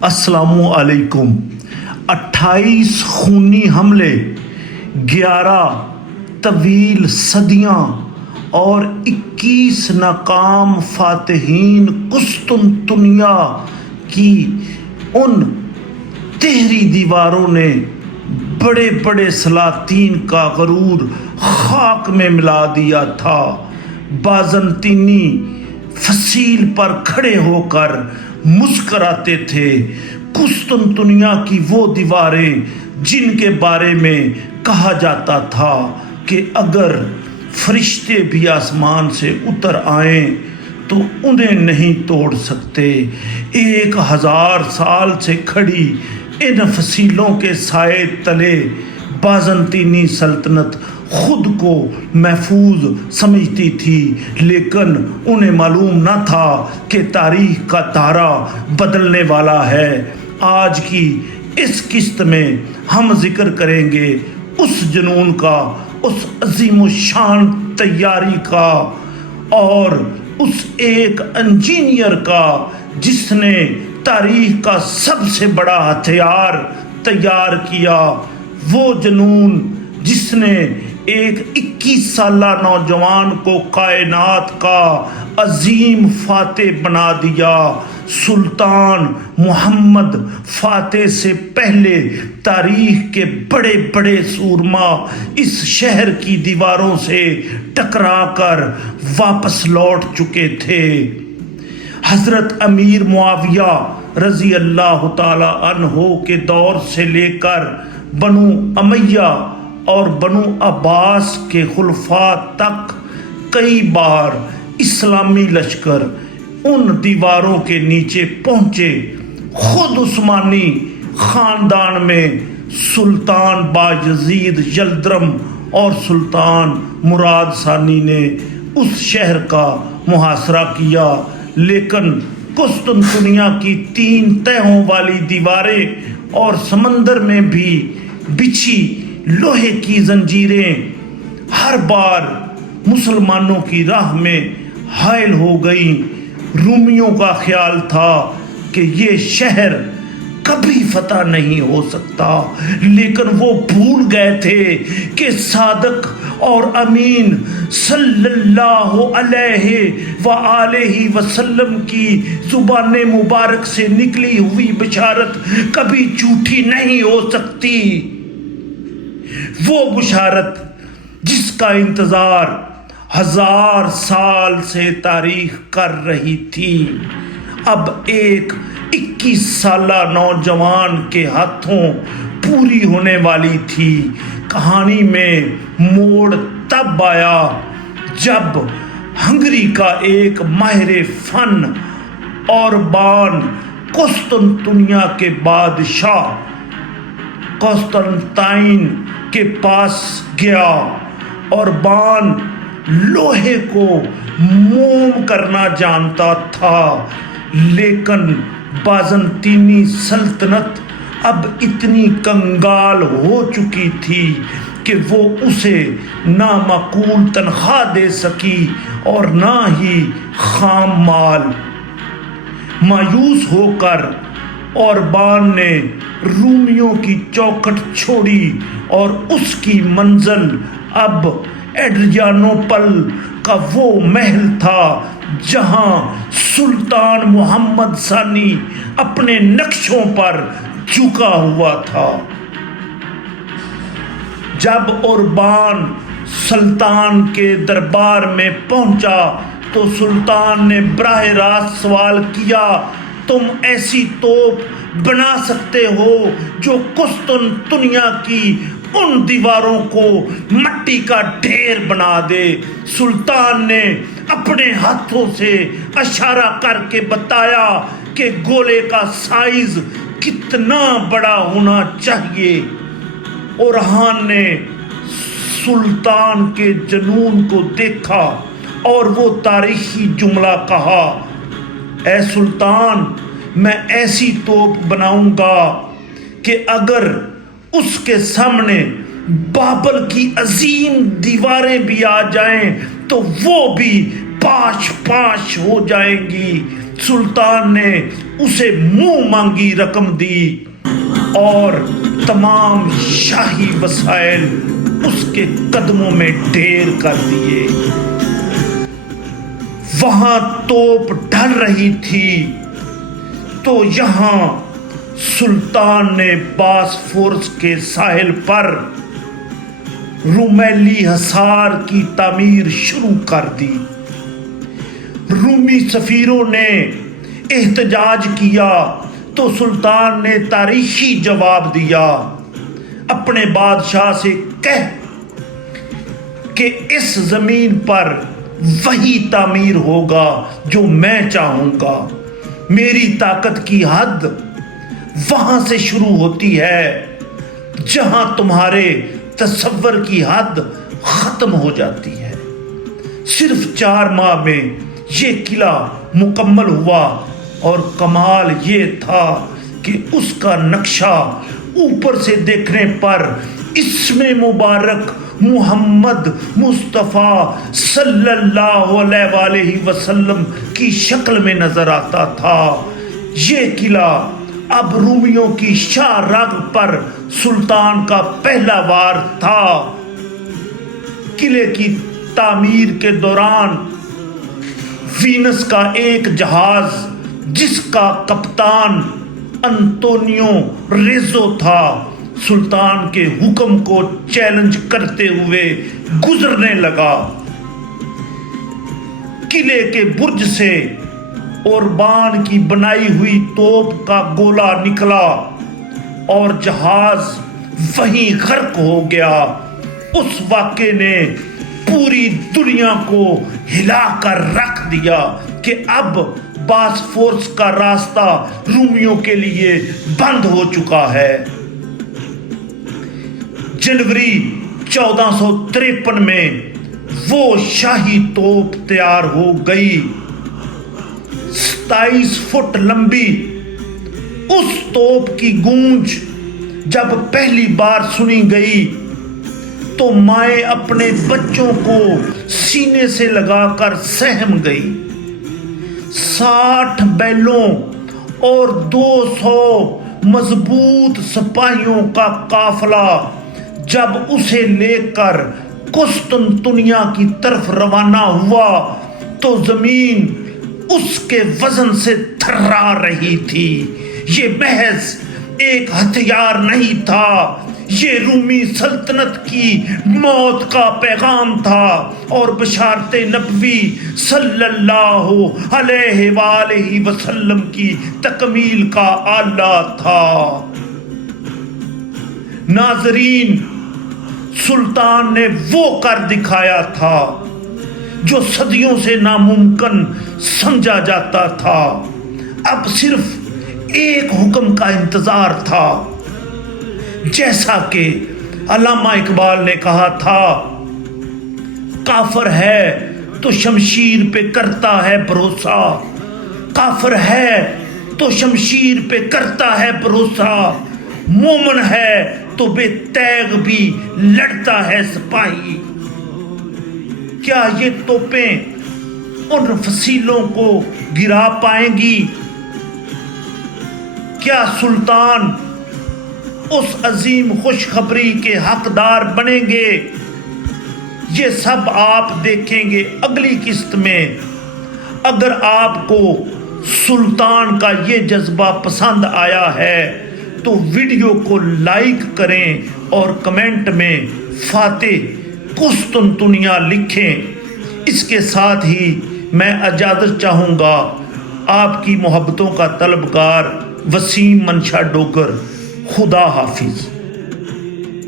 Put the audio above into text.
السلام علیکم۔ 28 خونی حملے، 11 طویل صدیاں اور 21 ناکام فاتحین قسطنطنیہ کی ان تہری دیواروں نے بڑے بڑے سلاطین کا غرور خاک میں ملا دیا تھا۔ بازنطینی فصیل پر کھڑے ہو کر مسکراتے تھے۔ قسطنطنیہ کی وہ دیواریں جن کے بارے میں کہا جاتا تھا کہ اگر فرشتے بھی آسمان سے اتر آئیں تو انہیں نہیں توڑ سکتے، 1000 سال سے کھڑی ان فصیلوں کے سائے تلے بازنطینی سلطنت خود کو محفوظ سمجھتی تھی، لیکن انہیں معلوم نہ تھا کہ تاریخ کا تارا بدلنے والا ہے۔ آج کی اس قسط میں ہم ذکر کریں گے اس جنون کا، اس عظیم الشان تیاری کا اور اس ایک انجینئر کا جس نے تاریخ کا سب سے بڑا ہتھیار تیار کیا، وہ جنون جس نے ایک 21 سالہ نوجوان کو کائنات کا عظیم فاتح بنا دیا۔ سلطان محمد فاتح سے پہلے تاریخ کے بڑے بڑے سورما اس شہر کی دیواروں سے ٹکرا کر واپس لوٹ چکے تھے۔ حضرت امیر معاویہ رضی اللہ تعالی عنہ کے دور سے لے کر بنو امیہ اور بنو عباس کے خلفاء تک کئی بار اسلامی لشکر ان دیواروں کے نیچے پہنچے۔ خود عثمانی خاندان میں سلطان بایزید یلدرم اور سلطان مراد ثانی نے اس شہر کا محاصرہ کیا، لیکن قسطنطنیہ کی 3 تہوں والی دیواریں اور سمندر میں بھی بچھی لوہے کی زنجیریں ہر بار مسلمانوں کی راہ میں حائل ہو گئیں۔ رومیوں کا خیال تھا کہ یہ شہر کبھی فتح نہیں ہو سکتا، لیکن وہ بھول گئے تھے کہ صادق اور امین صلی اللہ علیہ وآلہ وسلم کی زبان مبارک سے نکلی ہوئی بشارت کبھی جھوٹی نہیں ہو سکتی۔ وہ بشارت جس کا انتظار 1000 سال سے تاریخ کر رہی تھی، اب ایک 21 سالہ نوجوان کے ہاتھوں پوری ہونے والی تھی۔ کہانی میں موڑ تب آیا جب ہنگری کا ایک ماہر فن اوربان قسطنطنیہ کے بادشاہ قسطنطین کے پاس گیا۔ اوربان لوہے کو موم کرنا جانتا تھا، لیکن بازنطینی سلطنت اب اتنی کنگال ہو چکی تھی کہ وہ اسے نہ معقول تنخواہ دے سکی اور نہ ہی خام مال۔ مایوس ہو کر اوربان نے رومیوں کی چوکھٹ چھوڑی اور اس کی منزل اب ایڈریانوپل کا وہ محل تھا جہاں سلطان محمد ثانی اپنے نقشوں پر جھکا ہوا تھا۔ جب اوربان سلطان کے دربار میں پہنچا تو سلطان نے براہ راست سوال کیا، تم ایسی توپ بنا سکتے ہو جو قسطنطنیہ کی ان دیواروں کو مٹی کا ڈھیر بنا دے؟ سلطان نے اپنے ہاتھوں سے اشارہ کر کے بتایا کہ گولے کا سائز کتنا بڑا ہونا چاہیے۔ اورہان نے سلطان کے جنون کو دیکھا اور وہ تاریخی جملہ کہا، اے سلطان، میں ایسی توپ بناؤں گا کہ اگر اس کے سامنے بابل کی عظیم دیواریں بھی آ جائیں تو وہ بھی پاش پاش ہو جائیں گی۔ سلطان نے اسے منہ مانگی رقم دی اور تمام شاہی وسائل اس کے قدموں میں ڈھیر کر دیے۔ وہاں توپ ڈھل رہی تھی تو یہاں سلطان نے باسفورس کے ساحل پر رومیلی حصار کی تعمیر شروع کر دی۔ رومی سفیروں نے احتجاج کیا تو سلطان نے تاریخی جواب دیا، اپنے بادشاہ سے کہہ کہ اس زمین پر وہی تعمیر ہوگا جو میں چاہوں گا۔ میری طاقت کی حد وہاں سے شروع ہوتی ہے جہاں تمہارے تصور کی حد ختم ہو جاتی ہے۔ صرف 4 ماہ میں یہ قلعہ مکمل ہوا اور کمال یہ تھا کہ اس کا نقشہ اوپر سے دیکھنے پر اسم مبارک محمد مصطفیٰ صلی اللہ علیہ وآلہ وسلم کی شکل میں نظر آتا تھا۔ یہ قلعہ اب رومیوں کی شاہ راگ پر سلطان کا پہلا وار تھا۔ قلعے کی تعمیر کے دوران وینس کا ایک جہاز جس کا کپتان انطونیو ریزو تھا، سلطان کے حکم کو چیلنج کرتے ہوئے گزرنے لگا۔ قلعے کے برج سے اوربان کی بنائی ہوئی توپ کا گولہ نکلا اور جہاز وہیں غرق ہو گیا۔ اس واقعے نے پوری دنیا کو ہلا کر رکھ دیا کہ اب باسفورس کا راستہ رومیوں کے لیے بند ہو چکا ہے۔ جنوری 1453 میں وہ شاہی توپ تیار ہو گئی، 27 فٹ لمبی۔ اس توپ کی گونج جب پہلی بار سنی گئی تو مائیں اپنے بچوں کو سینے سے لگا کر سہم گئی۔ 60 بیلوں اور 200 مضبوط سپاہیوں کا قافلہ جب اسے لے کر قسطنطنیہ کی طرف روانہ ہوا تو زمین اس کے وزن سے تھرا رہی تھی۔ یہ محض ایک ہتھیار نہیں تھا، یہ رومی سلطنت کی موت کا پیغام تھا اور بشارت نبوی صلی اللہ علیہ وآلہ وسلم کی تکمیل کا آلہ تھا۔ ناظرین، سلطان نے وہ کر دکھایا تھا جو صدیوں سے ناممکن سمجھا جاتا تھا۔ اب صرف ایک حکم کا انتظار تھا۔ جیسا کہ علامہ اقبال نے کہا تھا، کافر ہے تو شمشیر پہ کرتا ہے بھروسہ، کافر ہے تو شمشیر پہ کرتا ہے بھروسہ، مومن ہے تو بے تیغ بھی لڑتا ہے سپاہی۔ کیا یہ توپیں ان فصیلوں کو گرا پائیں گی؟ کیا سلطان اس عظیم خوشخبری کے حقدار بنیں گے؟ یہ سب آپ دیکھیں گے اگلی قسط میں۔ اگر آپ کو سلطان کا یہ جذبہ پسند آیا ہے تو ویڈیو کو لائک کریں اور کمنٹ میں فاتح قسطنطنیہ لکھیں۔ اس کے ساتھ ہی میں اجازت چاہوں گا۔ آپ کی محبتوں کا طلبگار وسیم منشا ڈوگر۔ خدا حافظ۔